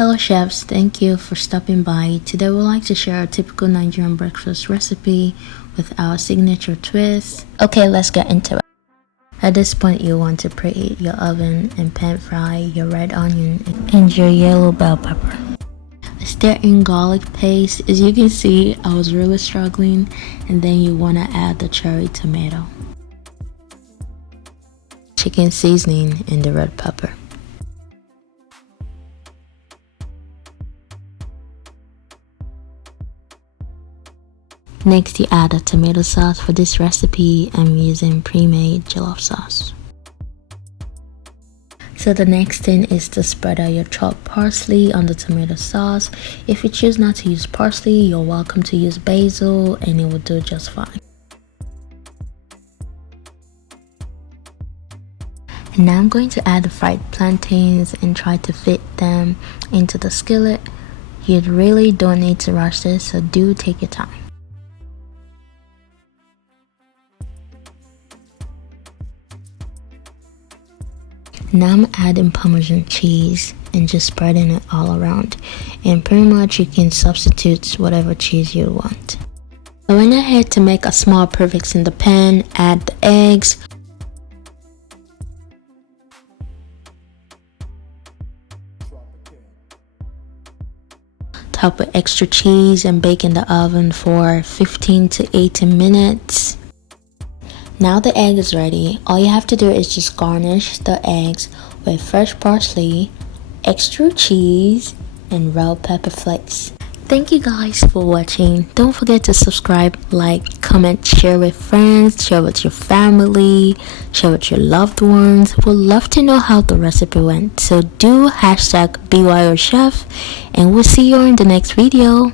Hello chefs, thank you for stopping by. Today we'd like to share a typical Nigerian breakfast recipe with our signature twist. Okay, let's get into it. At this point you want to preheat your oven and pan fry your red onion and your yellow bell pepper. Stir in garlic paste. As you can see, I was really struggling, and then you want to add the cherry tomato, chicken seasoning, and the red pepper. Next, you add a tomato sauce. For this recipe, I'm using pre-made jollof sauce. So the next thing is to spread out your chopped parsley on the tomato sauce. If you choose not to use parsley, you're welcome to use basil and it will do just fine. And now I'm going to add the fried plantains and try to fit them into the skillet. You really don't need to rush this, so do take your time. Now I'm adding Parmesan cheese and just spreading it all around, and pretty much you can substitute whatever cheese you want. I went ahead to make a small prefix in the pan, add the eggs, top with extra cheese and bake in the oven for 15 to 18 minutes. Now the egg is ready. All you have to do is just garnish the eggs with fresh parsley, extra cheese, and red pepper flakes. Thank you guys for watching. Don't forget to subscribe, like, comment, share with friends, share with your family, share with your loved ones. We'd love to know how the recipe went. So do hashtag Byochef, and we'll see you in the next video.